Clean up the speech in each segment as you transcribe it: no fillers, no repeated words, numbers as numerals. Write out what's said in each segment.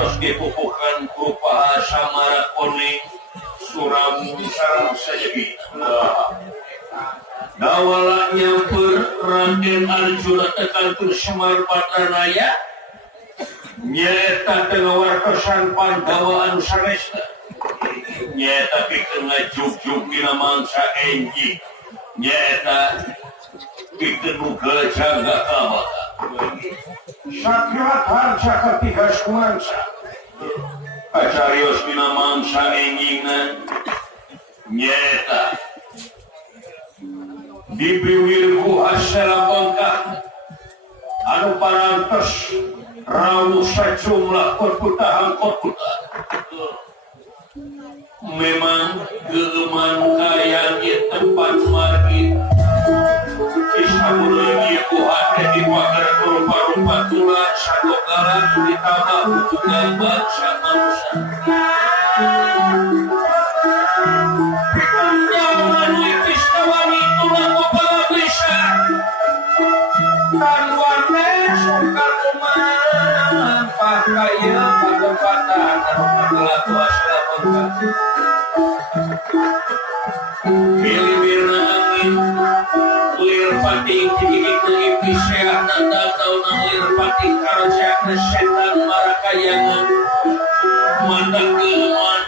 kantos dipupukan berupa samara kuning suram sarang sajabi. Dawalanya Raden Arjuna tekan Semar Patranaya nyata tengah wartosan Pandawa anu saresta nyata pikeun ngajuk-juk dina mangsa enjing nyata pikeun jaga kamaka sakrat harja ketiga sumangsa kacarios dina mangsa enjingan nyata dibiwir ku asal bangka anu parantos rawuh sejumlah perputahan kota memang geeman kaya di tempat margi isabulagi ku hati di pagar rupa-rupa tulang satu garan ditambah hubungan bangsa manusia jangan wikis kawani tulang kepala bisa dan warna sukar rumah pakaian pada-pada adalah kuasa bangsa Bilibirna angin lir pating tinggi-tinggi piseah nanda tahun lir pating karja kesetan marakayangan mata keeman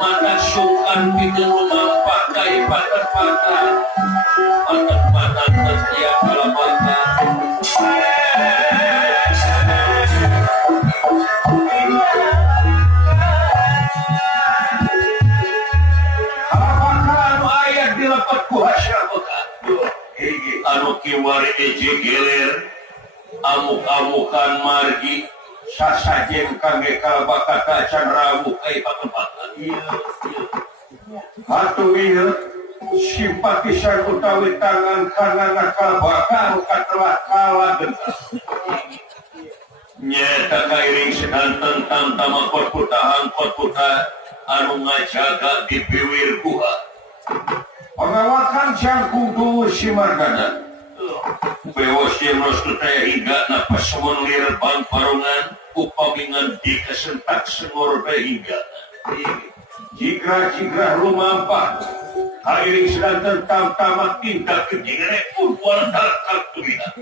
mata sukan pikeun rumah pakai patah-patah patah-patah setiap kalabatan anu kiwari eje geler amuk-amukan margi sasajen kangge kalbakata can rawuh kai patempatan atuh ieu simpatisan utawi tangan kanan kalbaka katelah kalagen nyata kairing sedanten tamtama perputahan perputa anu ngajaga di biwir guha pengawakan jangkung dulu si Margana bewas yang restu taya hingga napas semun lir bang parungan upamingan di kesentak sengor hingga jigra-jigra lumampah kairing sedang tentang tamat tindak kejingan pun wal dalkal tulihan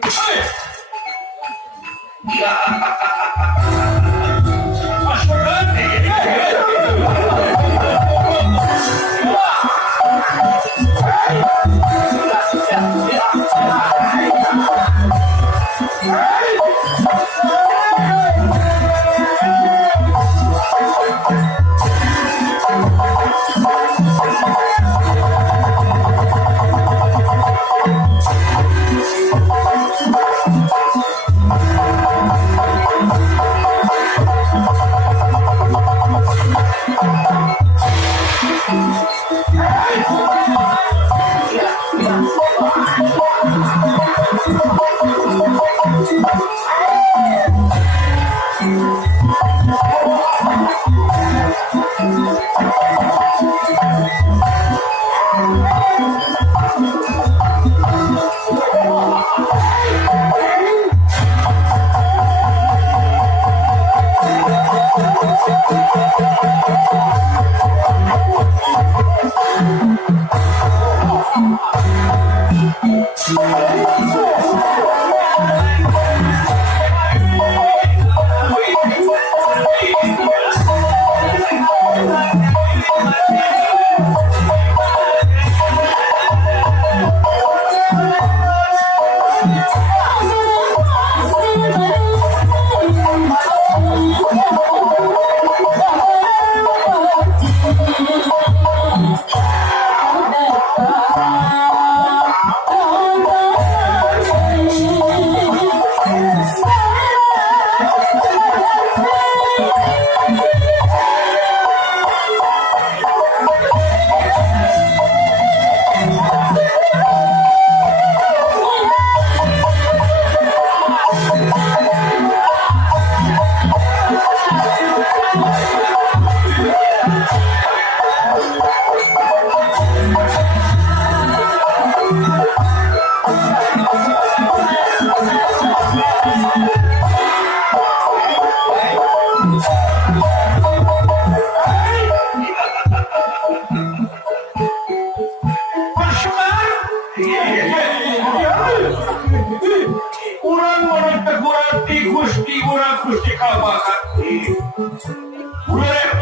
Gusti kabakat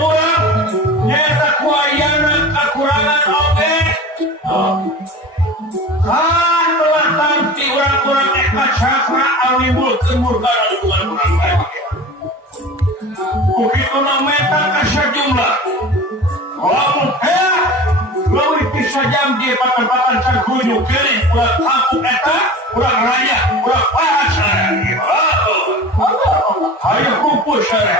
urang nyata kuayana kakurangan oge kan telah tamti urang-urang eka cakra awibulkeun murgana hubungan urang bae begitu meta kasar jumlah lamun leuwih ti sajam di patan-patan sarguju keuring urang kampung eta urang raya urang pahas ayo kumpul sana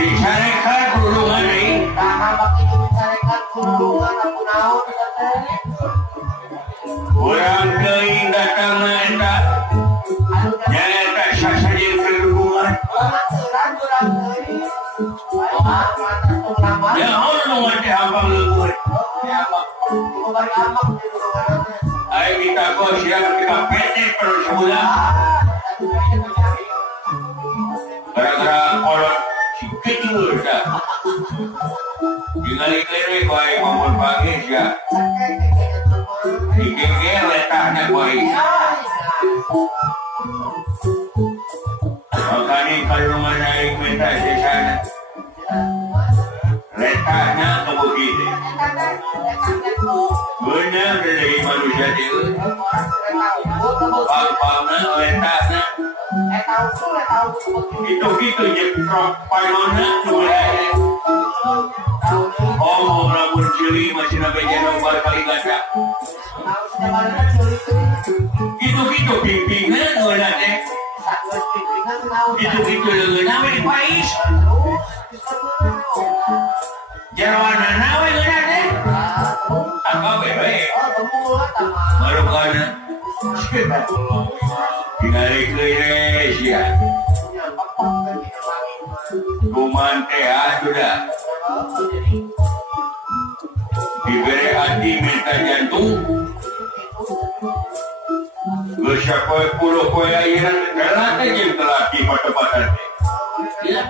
dicarekan kurungan ini urang teuing datang eta nyaeta sasajeun kerungan ya ono mati hambang leuweut ai kita kok siap kita petek terus sebulan gara-gara kolot sikeueur dah ningali kere bae mamun pangis ya dikengkel letahnya bae makanya kalau mana yang minta di sana letahnya kebegitu benar dari manusia itu pang-pangnya letahnya itu jeprok panona mulai oh rambut cili masih nabe jenong kali gada gitu pimpingan ulah teh gitu leungeuna we di pais jarawana nawe ulah teh apa we marukana tinggali keureus ya kuman teh sudah diberi hati minta jantung bersyakoi puluh koi airan kelate jeung telaki patepatan ya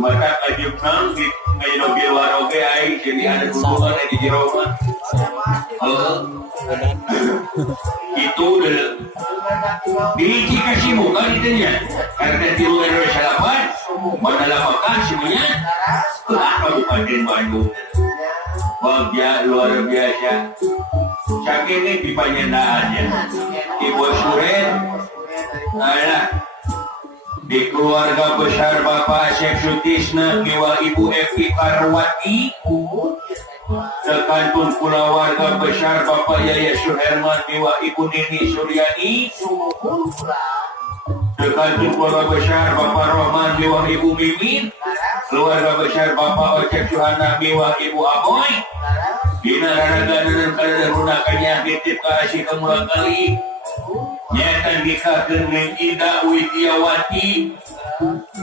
mata kajib nang di kayak mobil waroge aing jadi ada hubungan di jero mah itu dulu biji kasih muka ditanya karena di luar salapan mana makan semuanya Kabupaten Bandung bagja luar biasa sakitnya di panyandaannya Ibu Suren ada di keluarga besar Bapak Syekh Sutisna miwa Ibu Evi Karwati, sekantun keluarga besar Bapak Yaya Suherman miwa Ibu Nini Suryani, sekantun keluarga besar Bapak Rohman miwa Ibu Mimin, keluarga besar Bapak Ocek Suhana miwa Ibu Amoy, dina raraganan kada runakannya ditip ka asih kamulang kali nyatan dikakeun neng Ida Widiawati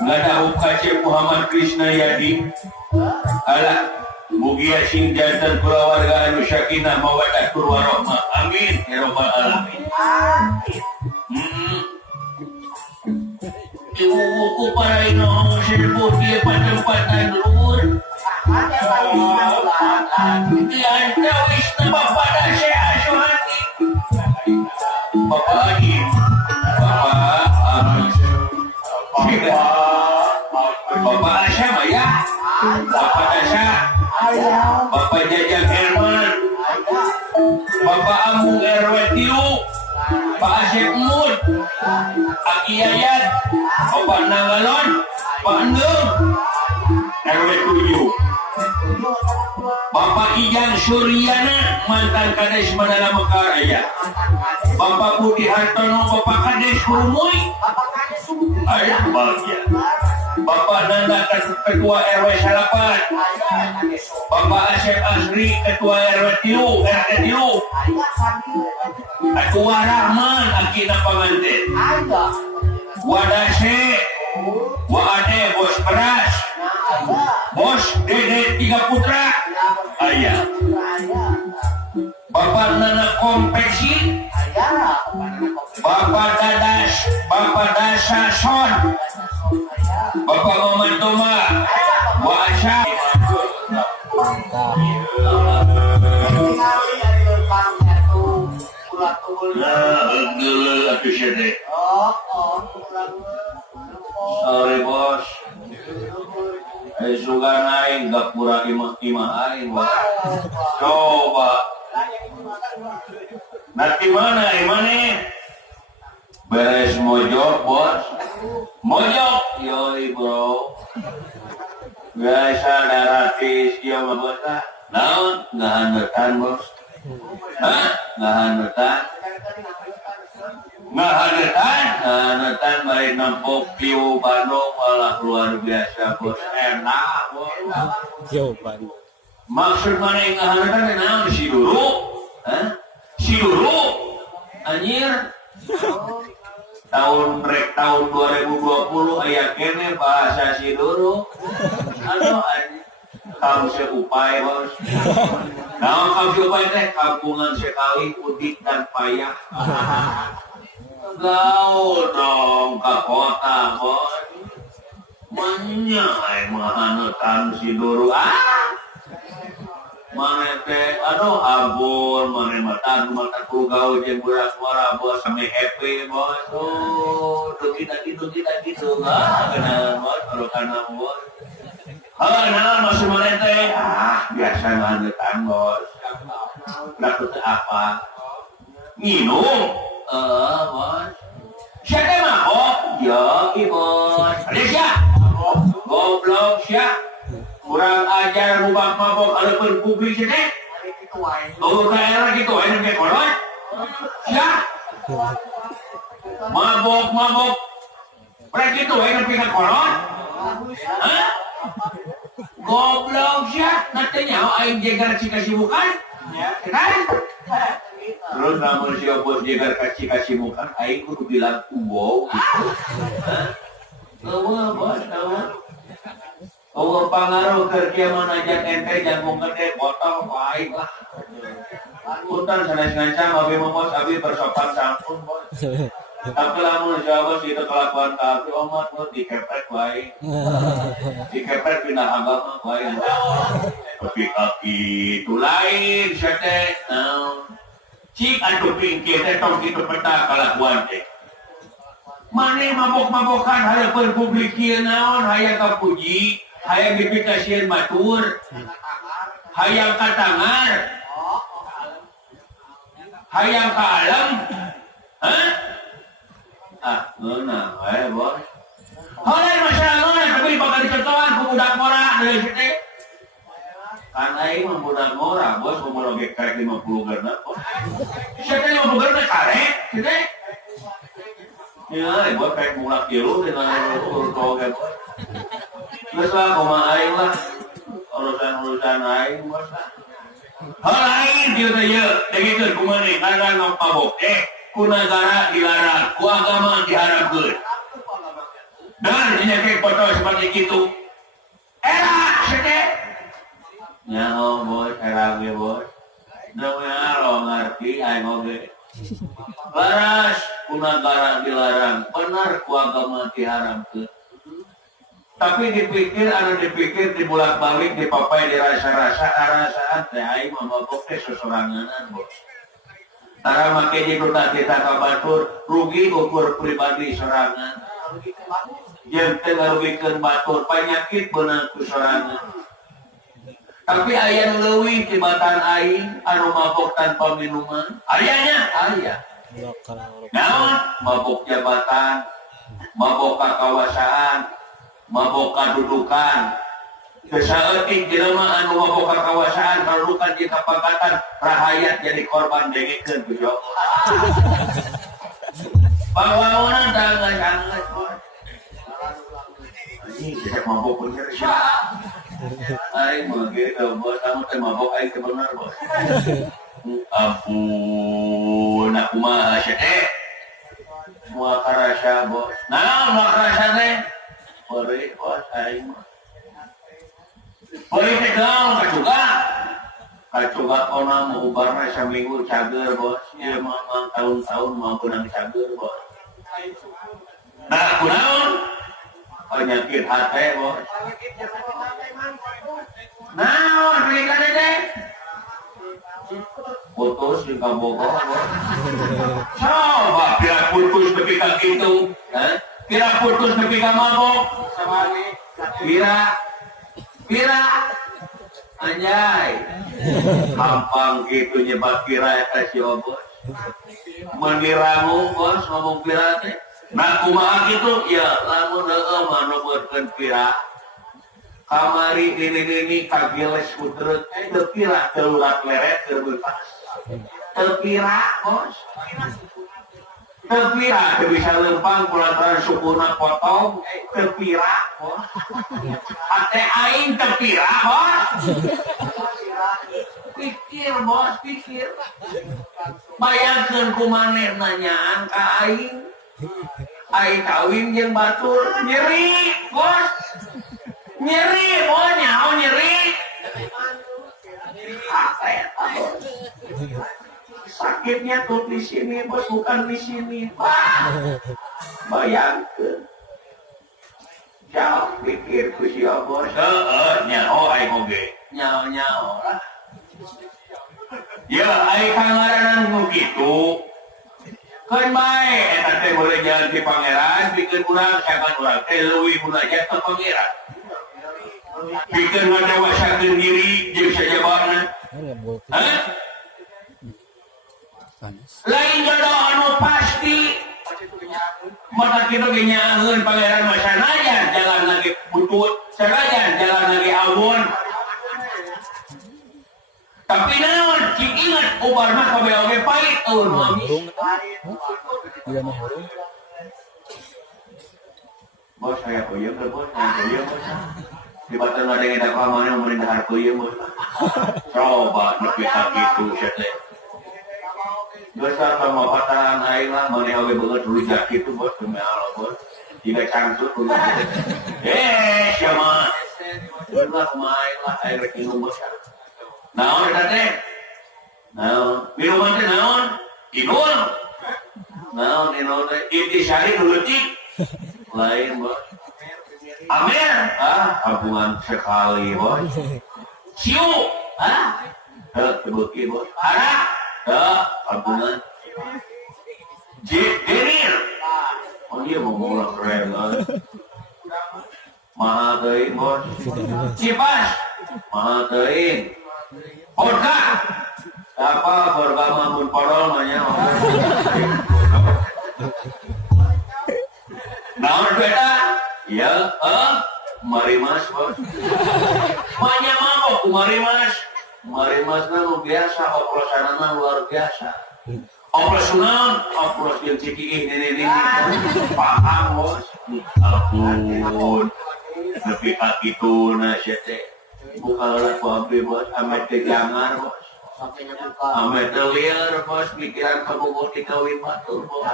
ngadahuk ka Syekh Muhammad Krishna Yadi ala mugia sing jantan keluarga anu sakinah mawaddah warahmah amin ya rabbal alamin. Ibu para ino sebut dia patempatan luhur dianta wisna Bapak Dase Asuhati Bapak Adi Bapak Asya Maya Bapak Dasa Bapak Jajang Herman Bapak Amung Erwetiu Pak Asep Mud Aki Yayat Bapak Nangalon Pak Endem RW 7 Bapak Ijang Suryana mantan Kades Mandala Mekaraya Bapak Budi Hartono Bapak Kades Hurumuy ayah bahagia Bapak Nanda Ketua RW Salapan Bapak Asep Asri Ketua RW Tiu RT Tiu Ketua Rahman Akina Panganten Wadase Waade Bos Beras Bos Dede Tiga Putra ayah Bapak Nana Kompleksi Bapak Dadas Bapak Dasason Bapak Muhammad Toma Wa Asya sorry bos suka naik gak pura imah aing coba nanti mana imane beres mojok bos mojok yoi bro biasa daratis dia mah bos naon ngahanetan bos ngahanetan balik nampok piu Bandung malah luar biasa bos enak bos jauh Bandung maksud mana yang ngahanetan naon si dulu anjir tahun 2020 aya kene bahasa si dulu anu anjir kamu seupay bos nah kamu seupay teh kampungan sekali udik dan payah gaul dong ke kota bos menyai mahanetan si dulu mana teh aduh ampun mana mata gaul jeung budak suara bos sampai happy bos tuh kita gitu kenal bos kalau kana bos nah masih mana teh biasa ngadetan bos dapat apa minum bos siapa mabok ya bos ada siapa goblok siapa kurang ajar rubah mabok ada publik sini oh daerah gitu ini kayak kolot siapa mabok mereka gitu ini kayak kolot goblok siapa nantinya aing jaga kasibukan kan terus namun siapa bos jaga kasibukan aing kudu bilang umbo bos oh pengaruh kerja menajak ente jagung gede botol baik lah punten sanes ngancam abi momos abi bersopan sampun bos tapi lamun jawab itu kelakuan abi omat bos dikepret baik dikepret pindah agama baik tapi kaki itu lain sate cik atuh pingkir teh tong kitu peta kelakuan teh mane mabok-mabokan hareupeun publik kieu naon hayang kapuji hayang dipikasieun batur hayang katangar hayang ka alam ngeunah wae bos Lain masalah tapi bakal dicontohan ku budak mora dari situ. Kan aing mah budak mora, bos umur oge karek 50 garna. Siapa 50 garna karek, situ. Ya, bos karek mulak kieu dengan urut ge. Geus lah kumaha aing lah. Urusan aing bos. Hal lain kieu teh ye, degikeun kumaha ngaran mabok. Ku negara dilarang, ku agama diharapkeun. Dan ini foto seperti itu. Era, situ. Nyaho bos, era ge bos. Namanya lo ngerti, aing oge. Laras, ku negara dilarang, benar ku agama diharamkeun. Tapi dipikir dibulak-balik, dipapai, dirasa-rasaan teh aing mah mabok teh sosoranganan bos. Tara make jitu tadi ka batur, rugi ukur pribadi sorangan. Jeung teu ngarugikeun batur, penyakit beunang ku sorangan. Tapi aya nu leuwih tibatan aing anu mabok tanpa minuman. Ayanya, aya. Naon? Mabok jabatan, mabok kakawasan, mabok kadudukan. Kesaeutik jelema anu mabok kakawasan, kadudukan jeung kapangkatan, rahayat jadi korban dengikeun ku Allah. Pangwangunan tangga-tangga bos. Ini tidak mabok bener siapa? Aing mah gitu bos, kamu teh mabok aing teh bener bos. Ampun, aku mah syede. Mua karasa bos. Nah, mua karasa teh. Beri bos aing mah. Beri teh gaul kacuga kona mau ubarna saminggu cager bos. Ieu mah tahun-tahun mau beunang cager bos. Nah, kunaon? Penyakit hati bos. Naon penyakit teh? Putus di Bogor bos. Coba kira putus nepi ka kitu, kira putus nepi ka mabok. Kira anjay. Gampang gitu nyebat kira eta si bos. Mendirangu bos ngomong kira teh. Nah kumaha gitu ya lamun heueuh mah nubeurkeun pira kamari ini kagiles putreut teu pira teu urat leret teu beutas teu pira bos teu pira teu bisa lempang kulantaran sukuna potong teu pira bos ate aing teu pira bos pikir bos pikir bayangkeun kumaneh nanyaan ka aing aing kawin jeung batur nyeri bos nyaho nyeri sakitnya tuh di sini bos bukan di sini bayangkeun jauh pikir ku sia bos nyaho aing oge nyaho lah ya aing kangaranan nu kitu kan bae eta teh boleh jalan di pangeran bikin urang sakan urang teh leuwih munajat ka pangeran bikin ngadawasakeun diri jeung sajabana lain jodoh anu pasti mata kitu ge nyaeun pangeran mah sanajan jalan lagi butut sanajan jalan lagi awon tapi naon cing ingat ubar mah kabeh oge pait eueuh mami iya mah harum bos saya peuyeum teh bos peuyeum bos di batan ada yang dapat mana memerintah peuyeum bos coba nepi ka kitu sia teh geus sama patahan aing lah mane oge beungeut dulu jak kitu bos demi Allah bos jiga cangcut sia mah beungeut main lah aing rek minum bos naon eta teh? Naon? Minuman teh naon? Inul? Naon inul teh? Intisari nu leutik? Lain bos. Amer? Agungan sekali bos. Siu? Tebeuki bos. Arak? Agungan. Jenir? Oh iya mau ngomong keren lah. Mahal teuing bos. Cipas? Mahal teuing. Vodka, apa vodka mamun porol namanya? Naon beda? Ya, mari mas bos. Maknya mabok, mari mas. Mari mas luar biasa, operasionalnya luar biasa. Operasional, operas yang ciki ini. Paham bos. Ampun. Lebih kaki itu nasyate. Bukalah kuabe bos, amet tegangan bos. Amet terliar bos, pikiran kamu bos dikawin batur bos.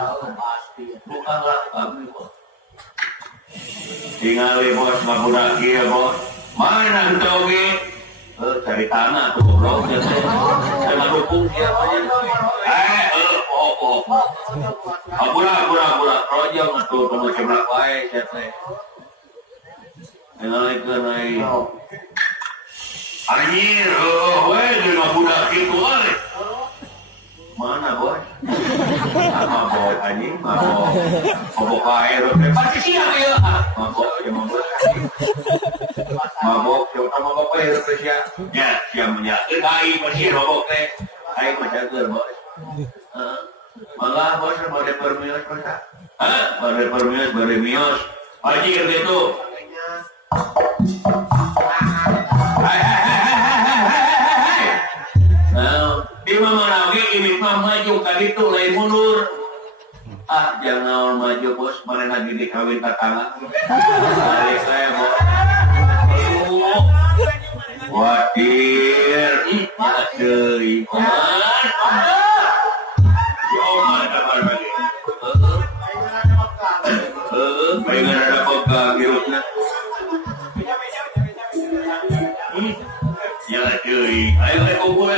Bukalah kami bos. Tinggali bos, ngabudaki ya bos. Mana toge? Cari tanah tuh bro. Jangan dukung siapa ya. Pura-pura. Projong tuh kamu cemrak baik siapa. Tinggali kenai. Anjir, weh dengan budak itu ale. Mana bos? Mabok anjing, mabok. Mabok air. Pasti siang ya. Mabok, ya mabok. Mabok, coba mabok air ya. Ya, siangnya. Kai masih mabok teh. Kai macam ger bos. Malah bos pada permios bos. Pada permios. Anjir gitu. Di mana lagi ini mah maju kali itu lain mundur. Jangan maju bos, mana lagi dikawin tetangga. Balik saya bos. Wadir, adei, Oman kabar lagi. Pengen ada pegang hirupnya. Ya adei, ayo kumpul.